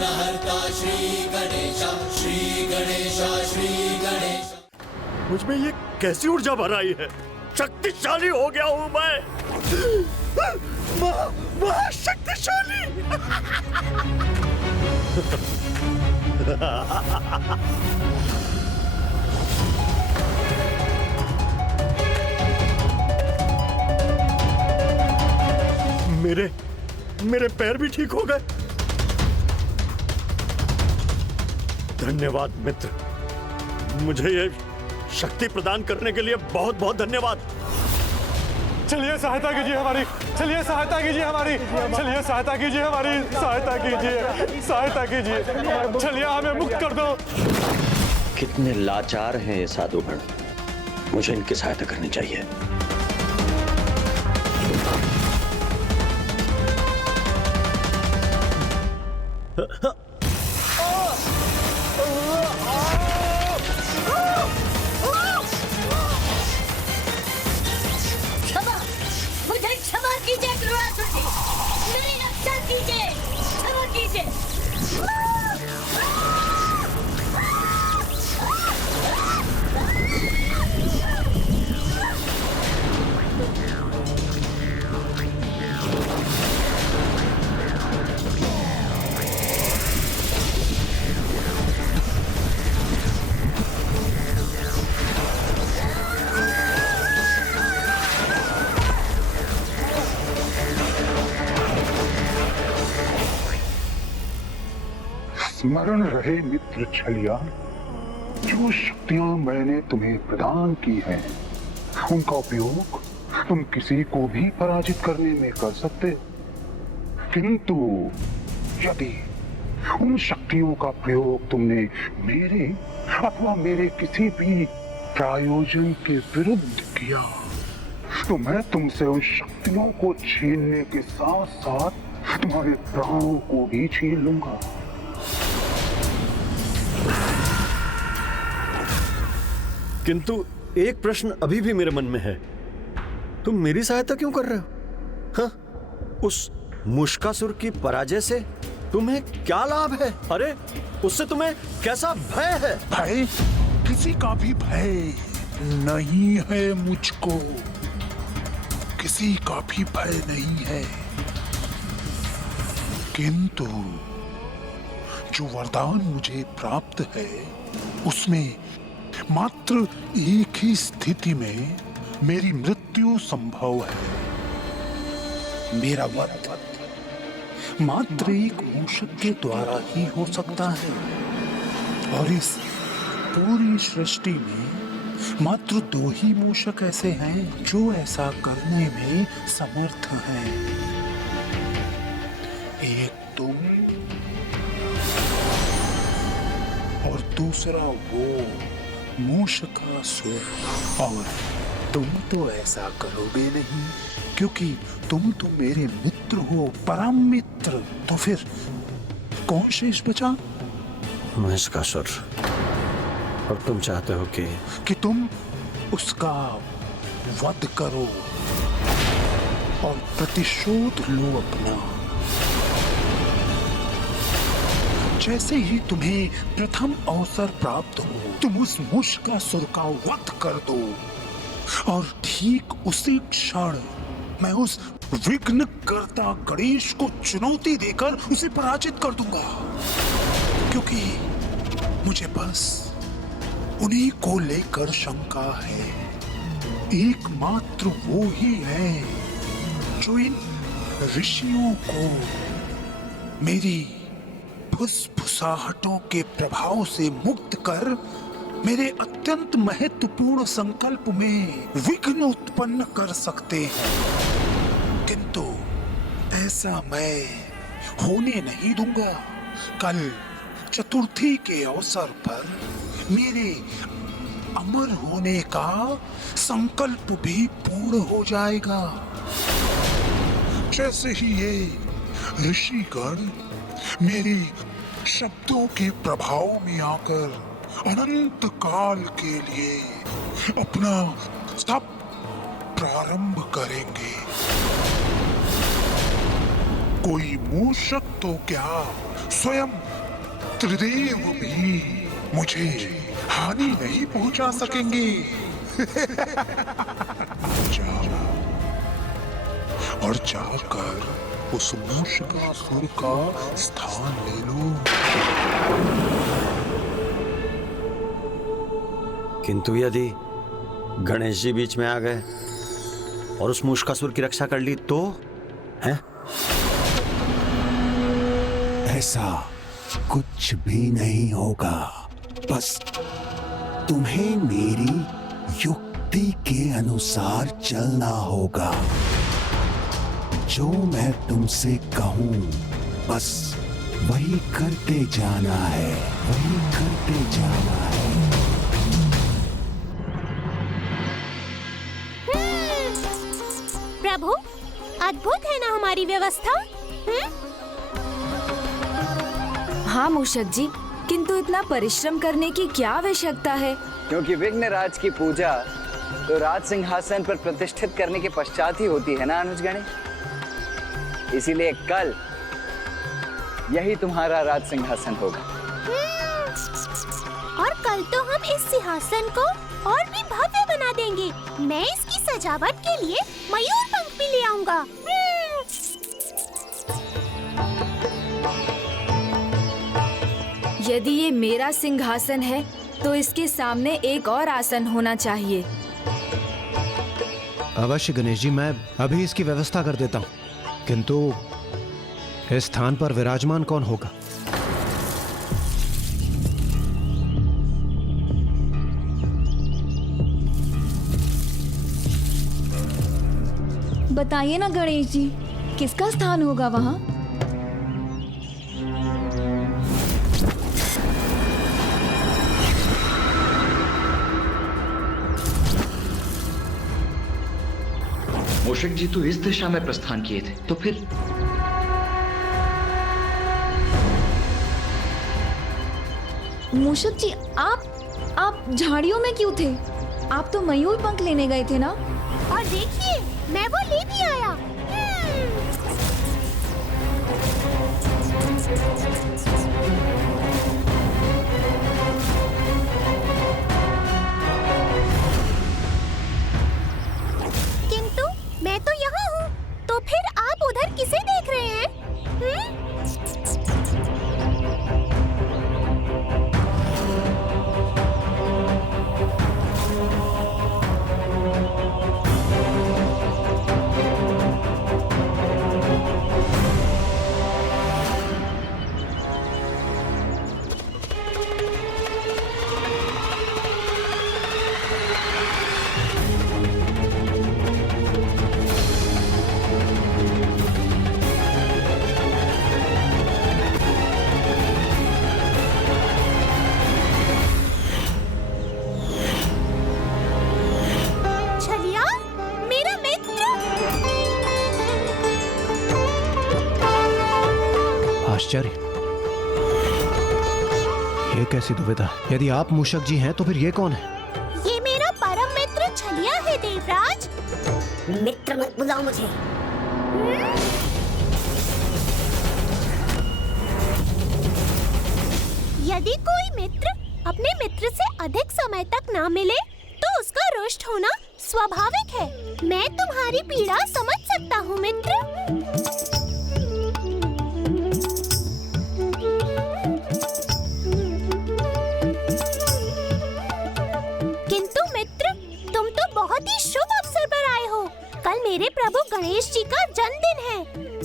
विघ्नहर्ता श्री गणेश, श्री गणेश, श्री गणेश। मुझ में ये कैसी ऊर्जा भर आई है? शक्तिशाली हो गया हूं मैं, शक्तिशाली। मेरे पैर भी ठीक हो गए। धन्यवाद मित्र, मुझे ये शक्ति प्रदान करने के लिए बहुत बहुत धन्यवाद। चलिए सहायता कीजिए हमारी, चलिए सहायता कीजिए हमारी, चलिए सहायता कीजिए हमारी, सहायता कीजिए, सहायता कीजिए, चलिए हमें मुक्त कर दो। कितने लाचार हैं ये साधुगण, मुझे इनकी सहायता करनी चाहिए। क्षमा, मुझे क्षमा कीजिए क्रूरासुर जी, मेरी रक्षा कीजिए, क्षमा कीजिए। स्मरण रहे मित्र छलिया, जो शक्तियां मैंने तुम्हें प्रदान की हैं, उनका उपयोग तुम किसी को भी पराजित करने में कर सकते, किंतु यदि उन शक्तियों का प्रयोग तुमने मेरे अथवा मेरे किसी भी प्रायोजन के विरुद्ध किया, तो मैं तुमसे उन शक्तियों को छीनने के साथ साथ तुम्हारे प्राणों को भी छीन लूंगा। किंतु एक प्रश्न अभी भी मेरे मन में है, तुम मेरी सहायता क्यों कर रहे हो? हाँ? उस मुष्कासुर की पराजय से तुम्हें क्या लाभ है? अरे उससे तुम्हें कैसा भय है? भय? किसी का भी भय नहीं है मुझको, किसी का भी भय नहीं है, किंतु जो वरदान मुझे प्राप्त है उसमें मात्र एक ही स्थिति में मेरी मृत्यु संभव है। मेरा वध मात्र एक मूषक के द्वारा ही हो सकता है, और इस पूरी सृष्टि में मात्र 2 ही मूषक ऐसे हैं जो ऐसा करने में समर्थ हैं। एक तुम और दूसरा वो मूषकासुर। और तुम तो ऐसा करोगे नहीं, क्योंकि तुम तो मेरे मित्र हो, परम मित्र। तो फिर कौन शेष बचा? मूषकासुर। और तुम चाहते हो कि तुम उसका वध करो और प्रतिशोध लो अपना। जैसे ही तुम्हें प्रथम अवसर प्राप्त हो, तुम उस मुष्कासुर का वध कर दो, और ठीक उसी क्षण मैं उस विघ्नकर्ता गणेश को चुनौती देकर उसे पराजित कर दूंगा, क्योंकि मुझे बस उन्हीं को लेकर शंका है। एकमात्र वो ही है जो इन ऋषियों को मेरी फुसफुसाहटों के प्रभाव से मुक्त कर मेरे अत्यंत महत्वपूर्ण संकल्प में विघ्न उत्पन्न कर सकते हैं, किंतु ऐसा मैं होने नहीं दूंगा। कल चतुर्थी के अवसर पर मेरे अमर होने का संकल्प भी पूर्ण हो जाएगा। जैसे ही ये ऋषिगण मेरी शब्दों के प्रभाव में आकर अनंत काल के लिए अपना तप प्रारंभ करेंगे, कोई मूषक तो क्या, स्वयं रुद्रदेव भी मुझे हानि नहीं पहुंचा सकेंगे। जाओ और जाकर उस मूषकासुर का स्थान ले लो। किंतु यदि गणेश जी बीच में आ गए और उस मूषकासुर की रक्षा कर ली तो हैं? ऐसा कुछ भी नहीं होगा, बस तुम्हें मेरी युक्ति के अनुसार चलना होगा। जो मैं तुमसे कहूं बस वही करते जाना है, वही करते जाना है। प्रभु, अद्भुत है ना हमारी व्यवस्था? हाँ मूषक जी, किंतु इतना परिश्रम करने की क्या आवश्यकता है? क्योंकि विघ्नराज की पूजा तो राज सिंहासन पर प्रतिष्ठित करने के पश्चात ही होती है ना अनुजगणे। इसीलिए कल यही तुम्हारा राज सिंहासन होगा। और कल तो हम इस सिंहासन को और भी भव्य बना देंगे। मैं इसकी सजावट के लिए मयूर पंख भी ले आऊंगा। यदि ये मेरा सिंहासन है तो इसके सामने एक और आसन होना चाहिए। अवश्य गणेश जी, मैं अभी इसकी व्यवस्था कर देता हूँ, किंतु इस स्थान पर विराजमान कौन होगा? बताइए ना गणेश जी, किसका स्थान होगा वहाँ? मूषक जी तो इस दिशा में प्रस्थान किए थे, तो फिर मूषक जी, आप झाड़ियों में क्यों थे? आप तो मयूर पंख लेने गए थे ना? और देखिए, मैं वो ले भी आया। किंतु मैं तो यहाँ हूँ, तो फिर आप उधर किसे देख रहे हैं? आश्चर्य, ये कैसी दुविधा? यदि आप मूषक जी हैं तो फिर ये कौन है? ये मेरा परम मित्र छलिया है देवराज। मित्र मत बुलाओ मुझे। यदि कोई मित्र अपने मित्र से अधिक समय तक ना मिले तो उसका रुष्ट होना स्वाभाविक है। मैं तुम्हारी पीड़ा समझ सकता हूँ मित्र। किंतु मित्र, तुम तो बहुत ही शुभ अवसर पर आए हो। कल मेरे प्रभु गणेश जी का जन्मदिन है।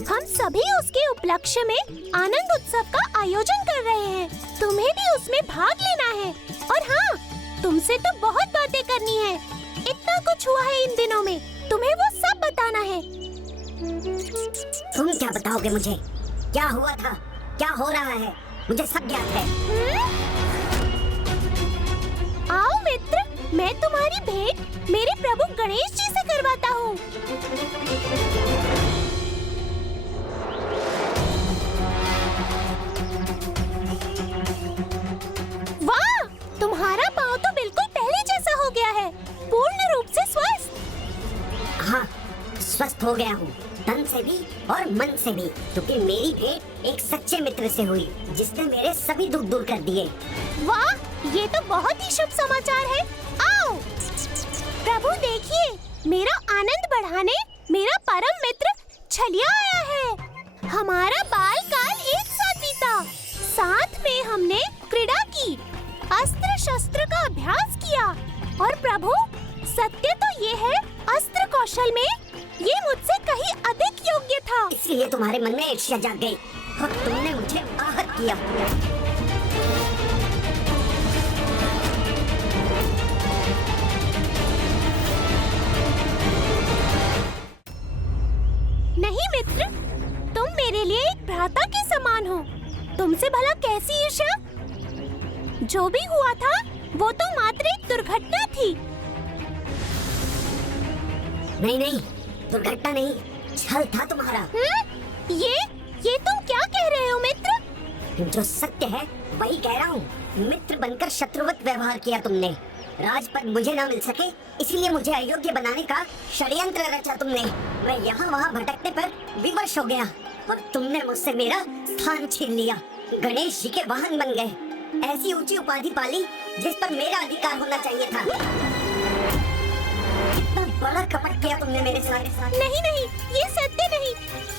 हम सभी उसके उपलक्ष्य में आनंद उत्सव का आयोजन कर रहे हैं। तुम्हें भी उसमें भाग लेना है। और हाँ, तुमसे तो बहुत बातें करनी है। इतना कुछ हुआ है इन दिनों में, तुम्हें वो सब बताना है। तुम क्या बताओगे मुझे? क्या हुआ था, क्या हो रहा है, मुझे सब ज्ञात है। आओ मित्र, मैं तुम्हारी भेंट मेरे प्रभु गणेश जी से करवाता हूँ। वाह, तुम्हारा पाँव तो बिल्कुल पहले जैसा हो गया है, पूर्ण रूप से स्वस्थ। हाँ, स्वस्थ हो गया हूँ। तन से भी और मन से भी, क्योंकि मेरी भेंट एक सच्चे मित्र से हुई जिसने मेरे सभी दुख दूर कर दिए। वाह, ये तो बहुत ही शुभ समाचार है। आओ प्रभु, देखिए, मेरा आनंद बढ़ाने मेरा परम मित्र छलिया आया है। हमारा बालकाल एक साथ बीता, साथ में हमने क्रीड़ा की, अस्त्र शस्त्र का अभ्यास किया, और प्रभु सत्य तो ये है, अस्त्र कौशल में ये मुझसे कहीं अधिक योग्य था। इसलिए तुम्हारे मन में ईर्ष्या जाग गई और तुमने मुझे आहत किया। नहीं मित्र, तुम मेरे लिए एक भ्राता के समान हो। तुमसे भला कैसी ईर्ष्या? जो भी हुआ था वो तो मात्र एक दुर्घटना थी। नहीं नहीं, दुर्घटना नहीं, छल था तुम्हारा। ये तुम क्या कह रहे हो मित्र? जो सत्य है वही कह रहा हूँ। मित्र बनकर शत्रुवत व्यवहार किया तुमने। राज पर मुझे ना मिल सके, इसीलिए मुझे अयोग्य बनाने का षड्यंत्र रचा तुमने। मैं यहाँ वहाँ भटकने पर विवश हो गया और तुमने मुझसे मेरा स्थान छीन लिया। गणेश जी के वाहन बन गए, ऐसी ऊंची उपाधि पाली जिस पर मेरा अधिकार होना चाहिए था। इतना बड़ा कपट किया तुमने मेरे साथ। नहीं नहीं, ये सत्य नहीं।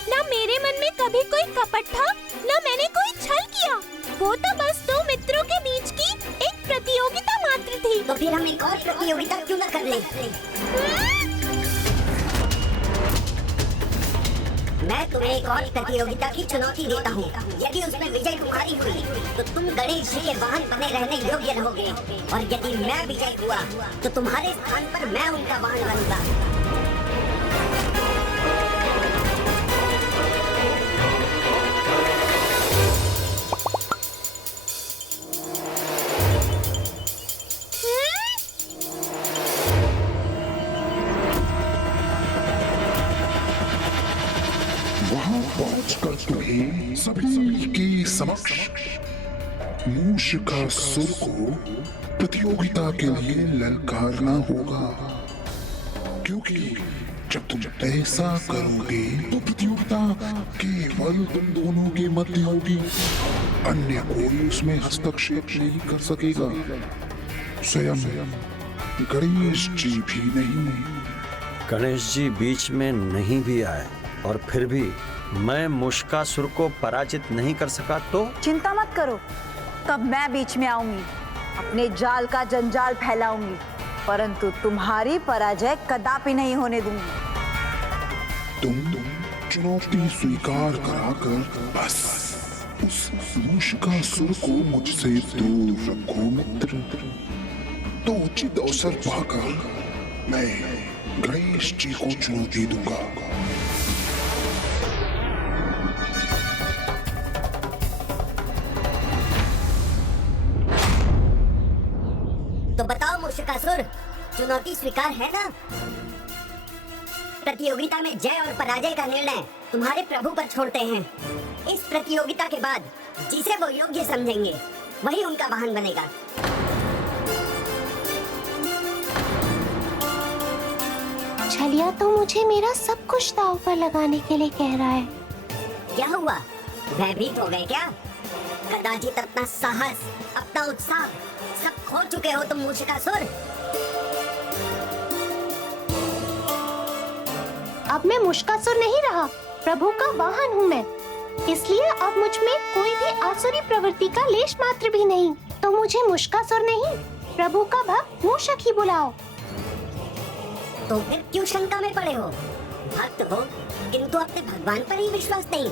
ना मेरे मन में कभी कोई कपट था, ना मैंने कोई छल किया। वो तो बस दो मित्रों के बीच की एक प्रतियोगिता मात्र थी। तो फिर हम एक और प्रतियोगिता क्यों न कर लें? मैं तुम्हें एक और प्रतियोगिता की चुनौती देता हूँ। यदि उसमें विजय तुम्हारी हुई तो तुम गणेश जी के वाहन बने रहने योग्य रहोगे, और यदि मैं विजय हुआ तो तुम्हारे स्थान पर मैं उनका वाहन बनूंगा। वहां पहुंचकर तुम्हें सभी के समक्ष मूषकासुर को प्रतियोगिता के लिए ललकारना होगा, क्योंकि जब तुम ऐसा करोगे तो प्रतियोगिता केवल तुम दोनों के मध्य होगी। अन्य कोई उसमें हस्तक्षेप नहीं कर सकेगा, स्वयं गणेश जी भी नहीं। गणेश जी बीच में नहीं भी आए और फिर भी मैं मुष्कासुर को पराजित नहीं कर सका तो? चिंता मत करो, तब मैं बीच में आऊंगी, अपने जाल का जंजाल फैलाऊंगी, परंतु तुम्हारी पराजय कदापि नहीं होने दूंगी। तुम चुनौती स्वीकार कराकर बस उस मुष्कासुर को मुझसे दूर रखो मित्र, तो उचित अवसर पाकर मैं गणेश जी को चुनौती दूंगा। तो बताओ मुष्कासुर, चुनौती स्वीकार है ना? प्रतियोगिता में जय और पराजय का निर्णय तुम्हारे प्रभु पर छोड़ते हैं। इस प्रतियोगिता के बाद जिसे वो योग्य समझेंगे वही उनका वाहन बनेगा। छलिया तो मुझे मेरा सब कुछ दांव पर लगाने के लिए कह रहा है। क्या हुआ, भयभीत हो गए क्या? कदाचित अपना साहस, अपना उत्साह सब खो चुके हो तुम मुष्कासुर। अब मैं मुष्कासुर नहीं रहा, प्रभु का वाहन हूँ मैं। इसलिए अब मुझ में कोई भी आसुरी प्रवृत्ति का लेश मात्र भी नहीं। तो मुझे मुष्कासुर नहीं, प्रभु का भक्त मूषक ही बुलाओ। तो फिर क्यों शंका में पड़े हो? भक्त हो किंतु अपने भगवान पर ही विश्वास नहीं,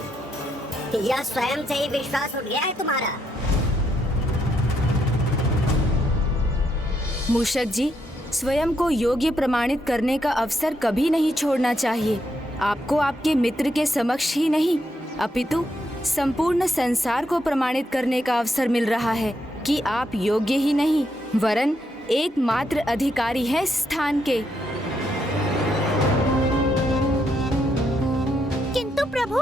या स्वयं से ही विश्वास उठ गया है तुम्हारा? मूषक जी, स्वयं को योग्य प्रमाणित करने का अवसर कभी नहीं छोड़ना चाहिए। आपको आपके मित्र के समक्ष ही नहीं, अपितु संपूर्ण संसार को प्रमाणित करने का अवसर मिल रहा है कि आप योग्य ही नहीं वरन एकमात्र अधिकारी हैं इस स्थान के। किंतु प्रभु,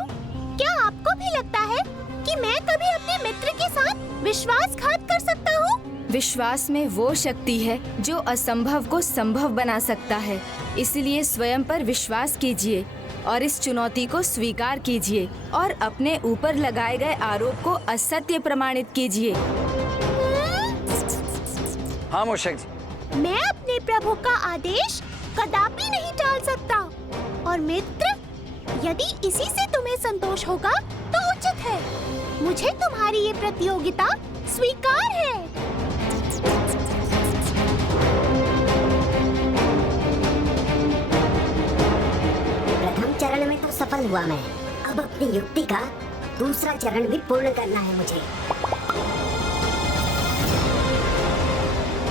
क्या आपको भी लगता है कि मैं कभी अपने मित्र के साथ विश्वासघात कर सकता हूँ? विश्वास में वो शक्ति है जो असंभव को संभव बना सकता है, इसलिए स्वयं पर विश्वास कीजिए और इस चुनौती को स्वीकार कीजिए और अपने ऊपर लगाए गए आरोप को असत्य प्रमाणित कीजिए। हाँ मूषक जी। मैं अपने प्रभु का आदेश कदापि नहीं टाल सकता। और मित्र, यदि इसी से तुम्हें संतोष होगा तो उचित है। मुझे तुम्हारी ये प्रतियोगिता स्वीकार है। प्रथम चरण में तो सफल हुआ मैं, अब अपनी युक्ति का दूसरा चरण भी पूर्ण करना है मुझे।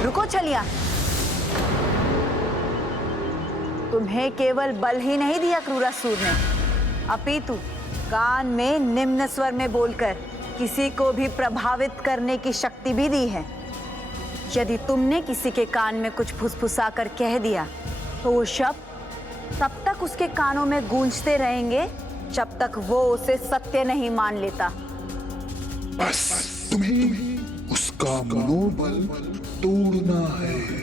रुको छलिया, तुम्हें केवल बल ही नहीं दिया क्रूरासुर ने, अपितु कान में निम्न स्वर में बोलकर किसी को भी प्रभावित करने की शक्ति भी दी है। यदि तुमने किसी के कान में कुछ फुसफुसा कर कह दिया तो वो शब्द तब तक उसके कानों में गूंजते रहेंगे जब तक वो उसे सत्य नहीं मान लेता। बस तुम्हें उसका मनोबल तोड़ना है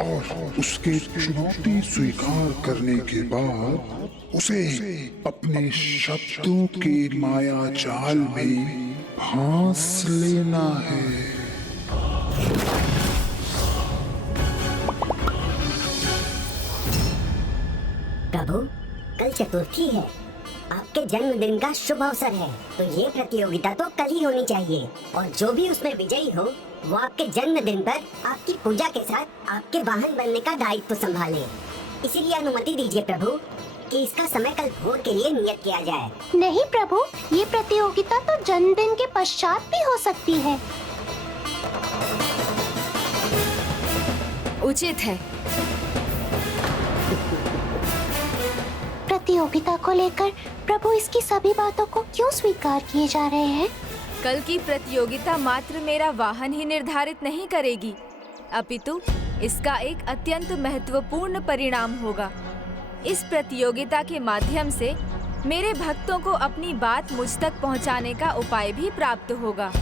और उसके चुनौती स्वीकार करने के बाद उसे अपने शब्दों के माया जाल में फांस लेना है। प्रभु, कल चतुर्थी है, आपके जन्मदिन का शुभ अवसर है, तो ये प्रतियोगिता तो कल ही होनी चाहिए और जो भी उसमें विजयी हो वो आपके जन्मदिन पर आपकी पूजा के साथ आपके वाहन बनने का दायित्व संभाले। इसीलिए अनुमति दीजिए प्रभु कि इसका समय कल भोर के लिए नियत किया जाए। नहीं प्रभु, ये प्रतियोगिता तो जन्मदिन के पश्चात भी हो सकती है। उचित है। प्रतियोगिता को लेकर प्रभु इसकी सभी बातों को क्यों स्वीकार किए जा रहे हैं? कल की प्रतियोगिता मात्र मेरा वाहन ही निर्धारित नहीं करेगी, अपितु इसका एक अत्यंत महत्वपूर्ण परिणाम होगा। इस प्रतियोगिता के माध्यम से मेरे भक्तों को अपनी बात मुझ तक पहुंचाने का उपाय भी प्राप्त होगा।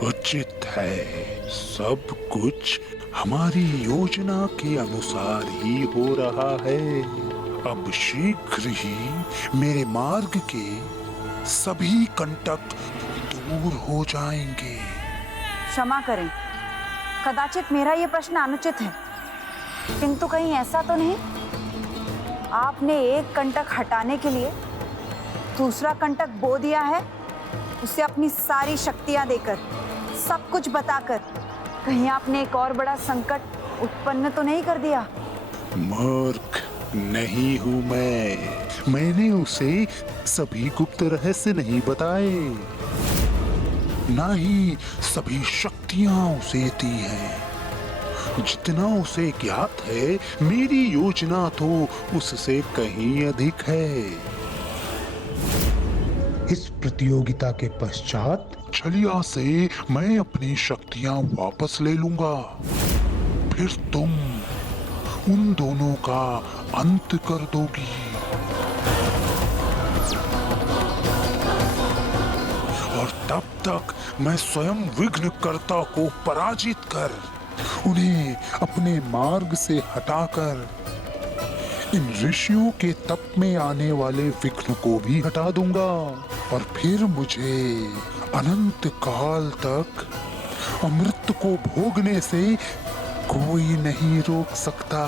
उचित है, सब कुछ हमारी योजना के अनुसार ही हो रहा है। अब शीघ्र ही मेरे मार्ग के सभी कंटक दूर हो जाएंगे। क्षमा करें, कदाचित मेरा ये प्रश्न अनुचित है, किंतु कहीं ऐसा तो नहीं आपने एक कंटक हटाने के लिए दूसरा कंटक बो दिया है, उसे अपनी सारी शक्तियां देकर, सब कुछ बताकर? कहीं आपने एक और बड़ा संकट उत्पन्न तो नहीं कर दिया? मूर्ख नहीं हूं मैंने उसे सभी गुप्त रहस्य नहीं बताए, ना ही सभी शक्तियां उसे दी हैं। जितना उसे ज्ञात है, मेरी योजना तो उससे कहीं अधिक है। इस प्रतियोगिता के पश्चात छलिया से मैं अपनी शक्तियां वापस ले लूंगा, फिर तुम उन दोनों का अंत कर दोगी। और तब तक मैं स्वयं विघ्नकर्ता को पराजित कर, उन्हें अपने मार्ग से हटाकर इन ऋषियों के तप में आने वाले विघ्न को भी हटा दूंगा। और फिर मुझे अनंत काल तक अमृत को भोगने से कोई नहीं रोक सकता।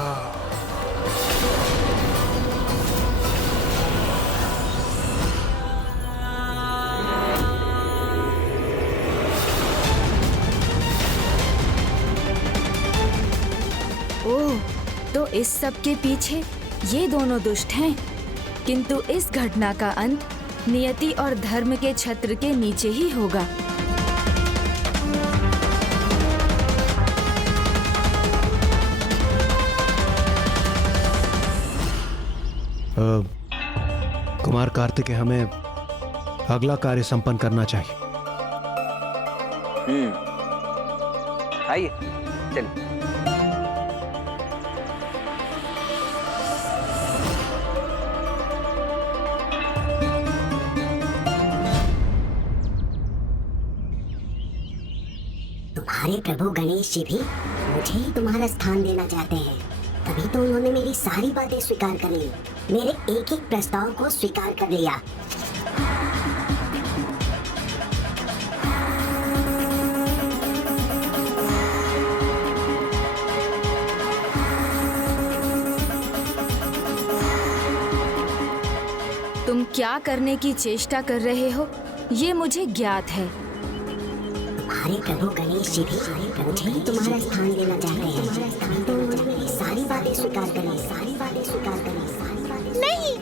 ओह, तो इस सब के पीछे ये दोनों दुष्ट हैं, किंतु इस घटना का अंत नियति और धर्म के छत्र के नीचे ही होगा। कुमार कार्तिकेय, हमें अगला कार्य संपन्न करना चाहिए। आइए, चलिए। तुम्हारे प्रभु गणेश जी भी मुझे ही तुम्हारा स्थान देना चाहते हैं, तभी तो उन्होंने मेरी सारी बातें स्वीकार कर ली, मेरे एक एक प्रस्ताव को स्वीकार कर लिया। तुम क्या करने की चेष्टा कर रहे हो ये मुझे ज्ञात है। तुम्हारे प्रभु गणेश जी भी मुझे ही तुम्हारा स्थान देना चाहते हैं, तभी तो उन्होंने मेरी सारी बातें स्वीकार कर ली, सारी बातें स्वीकार कर ली। नहीं,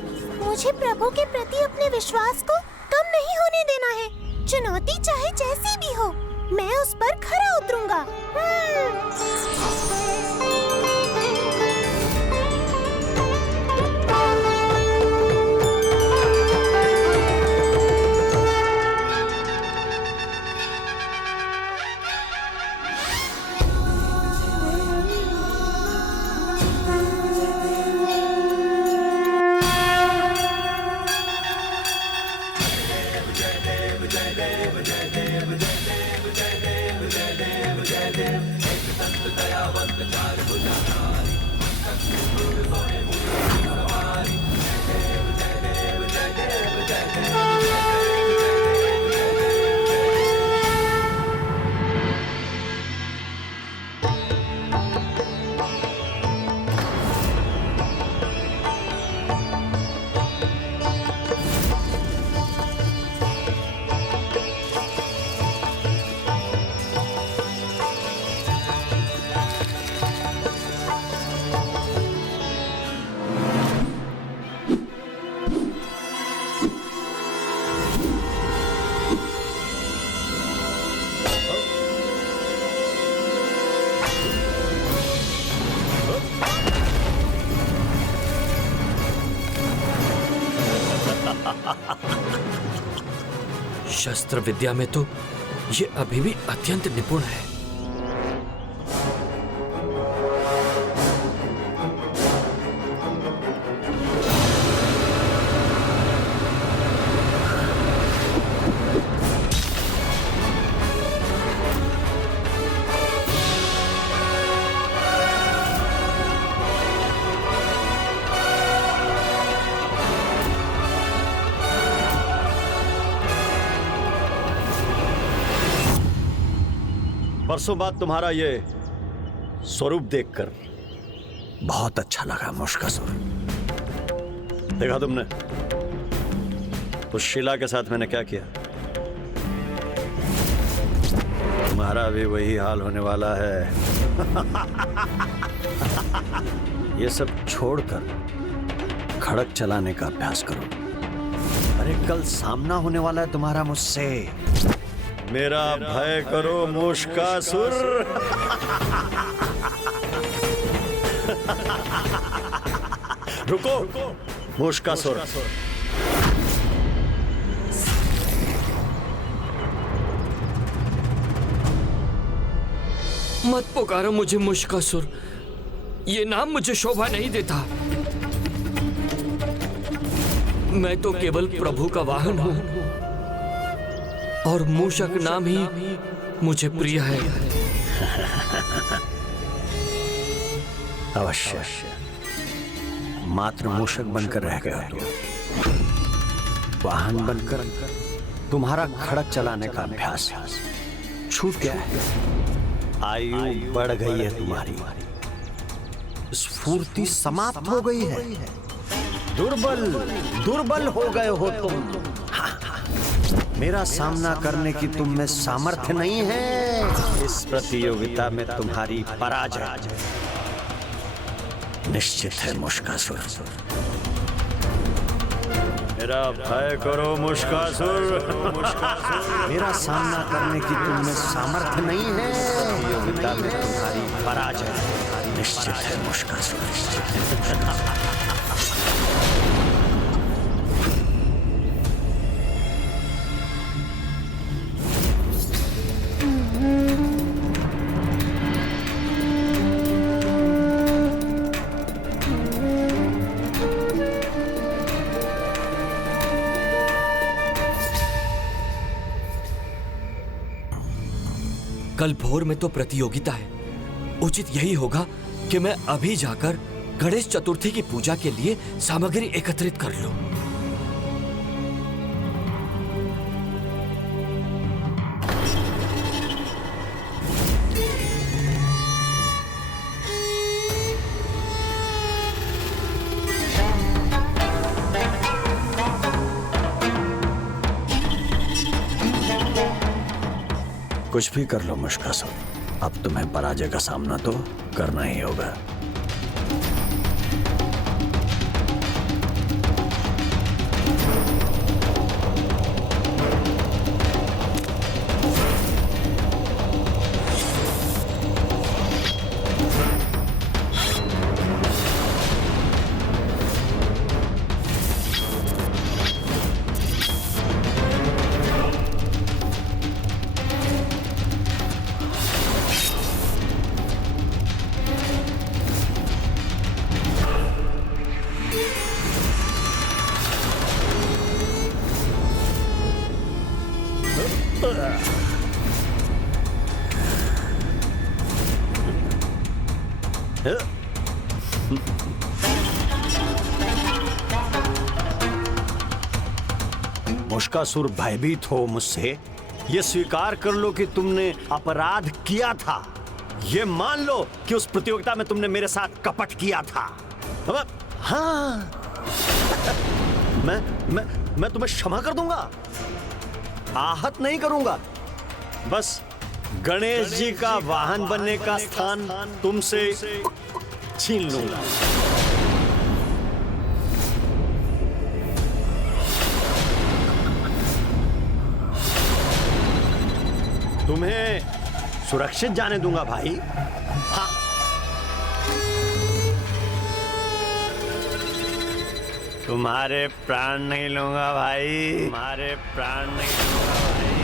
मुझे प्रभु के प्रति अपने विश्वास को कम नहीं होने देना है। चुनौती चाहे जैसी भी हो, मैं उस पर खरा उतरूंगा। शस्त्र विद्या में तो ये अभी भी अत्यंत निपुण है। बरसों बाद तुम्हारा ये स्वरूप देखकर बहुत अच्छा लगा मुश्कासुर। देखा तुमने उस शिला के साथ मैंने क्या किया? तुम्हारा भी वही हाल होने वाला है। ये सब छोड़कर खड़क चलाने का अभ्यास करो। अरे कल सामना होने वाला है तुम्हारा मुझसे। मेरा भय करो मुश्कासुर। रुको मुश्कासुर। मत पुकारो मुझे मुश्कासुर, ये नाम मुझे शोभा नहीं देता। मैं तो केवल प्रभु का वाहन हूं और मूषक नाम ही मुझे प्रिय है। अवश्य मात्र मूषक बनकर रह गया तो वाहन बनकर तुम्हारा खड़क चलाने का अभ्यास छूट गया है। आयु बढ़ गई है तुम्हारी, स्फूर्ति समाप्त हो गई है। दुर्बल हो गए हो तुम। मेरा सामना करने की तुम में सामर्थ्य नहीं है। इस प्रतियोगिता में तुम्हारी पराजय निश्चित है मुश्कासुर। मेरा भय करो मुश्कासुर। मेरा सामना करने की तुम में सामर्थ्य नहीं है। प्रतियोगिता में तुम्हारी पराजय निश्चित है मुश्कासुर। कल भोर में तो प्रतियोगिता है। उचित यही होगा कि मैं अभी जाकर गणेश चतुर्थी की पूजा के लिए सामग्री एकत्रित कर लूं। कुछ भी कर लो मुश्कासुर, अब तुम्हें पराजय का सामना तो करना ही होगा। मुश्कासुर भयभीत हो मुझसे, ये स्वीकार कर लो कि तुमने अपराध किया था। ये मान लो कि उस प्रतियोगिता में तुमने मेरे साथ कपट किया था। हाँ, मैं तुम्हें क्षमा कर दूंगा, आहत नहीं करूंगा। बस गणेश जी का वाहन बनने का स्थान तुमसे छीन लूंगा। तुम्हें सुरक्षित जाने दूंगा भाई। हाँ, तुम्हारे प्राण नहीं लूंगा भाई, तुम्हारे प्राण नहीं लूंगा भाई।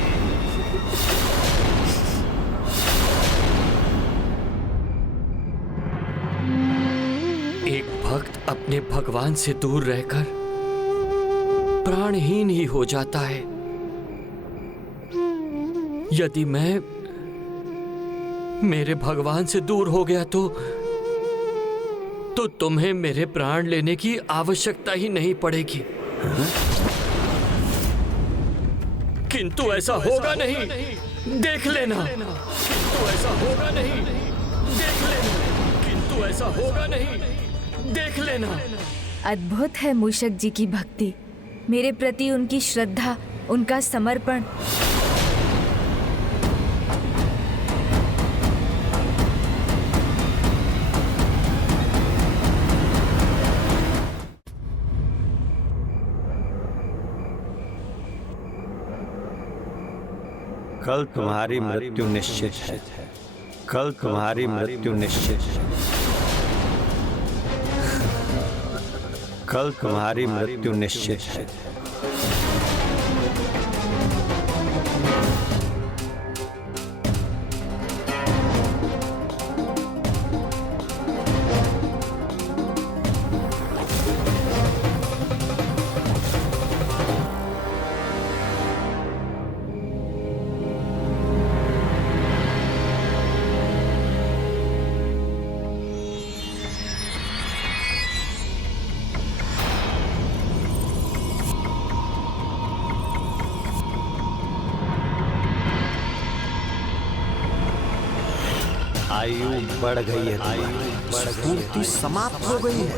एक भक्त अपने भगवान से दूर रहकर प्राणहीन ही हो जाता है। यदि मैं मेरे भगवान से दूर हो गया तो तुम्हें मेरे प्राण लेने की आवश्यकता ही नहीं पड़ेगी। किंतु ऐसा होगा नहीं, देख लेना। किंतु ऐसा होगा नहीं, देख लेना। किंतु ऐसा होगा नहीं, देख लेना। अद्भुत है मूषक जी की भक्ति, मेरे प्रति उनकी श्रद्धा, उनका समर्पण। कल तुम्हारी मृत्यु निश्चित है, कल तुम्हारी मृत्यु निश्चित है, कल तुम्हारी मृत्यु निश्चित है। आयु बढ़ गई है, स्फूर्ति समाप्त हो गई है,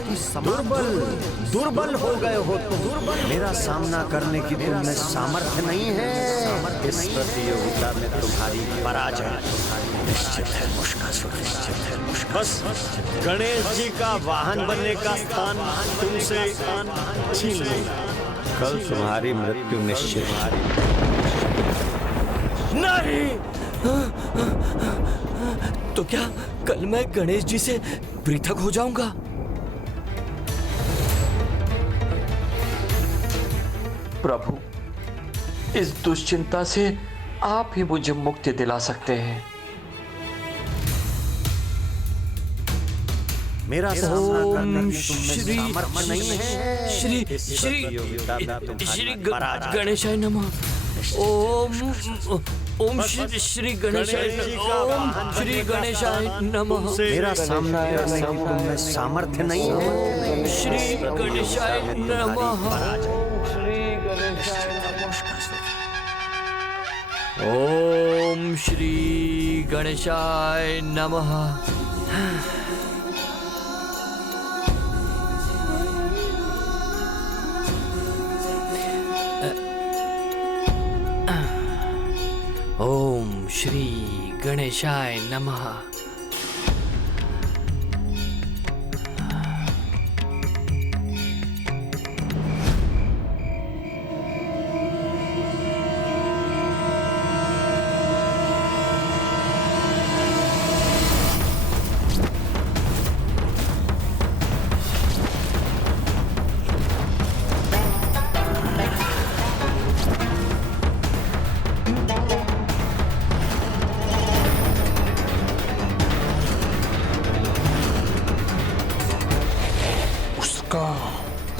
दुर्बल हो गए हो तुम। मेरा सामना करने की तुम में सामर्थ्य नहीं है। इस प्रतियोगिता में तुम्हारी पराजय निश्चित है मुश्कासुर, निश्चित है मुश्कासुर। बस गणेश जी का वाहन बनने का स्थान तुमसे छीन लूंगा। कल तुम्हारी मृत्यु निश्चित है। नहीं, तो क्या कल मैं गणेश जी से पृथक हो जाऊंगा? प्रभु, इस दुश्चिंता से आप ही मुझे मुक्ति दिला सकते हैं। मेरा सामना करने की तुम में श्री सामर्थ्य नहीं है। श्री गणेशाय नमः। ओम ओम श्री गणेशाय ओम श्री गणेशाय नमः। मेरा सामना करने की तुम में सामर्थ्य नहीं है। श्री गणेशाय नमः। ओम श्री गणेशाय नमः। ओम श्री गणेशाय नमः।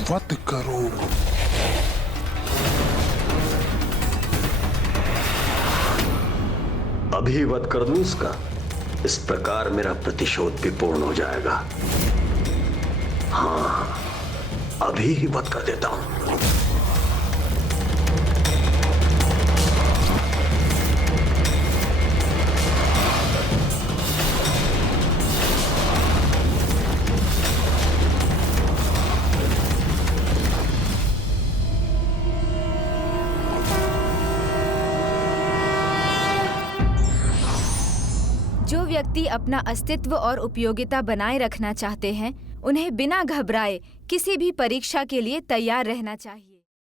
वध करो। अभी वध कर दूं इसका। इस प्रकार मेरा प्रतिशोध भी पूर्ण हो जाएगा। हाँ, अभी ही वध कर देता हूं। जो व्यक्ति अपना अस्तित्व और उपयोगिता बनाए रखना चाहते हैं, उन्हें बिना घबराए किसी भी परीक्षा के लिए तैयार रहना चाहिए।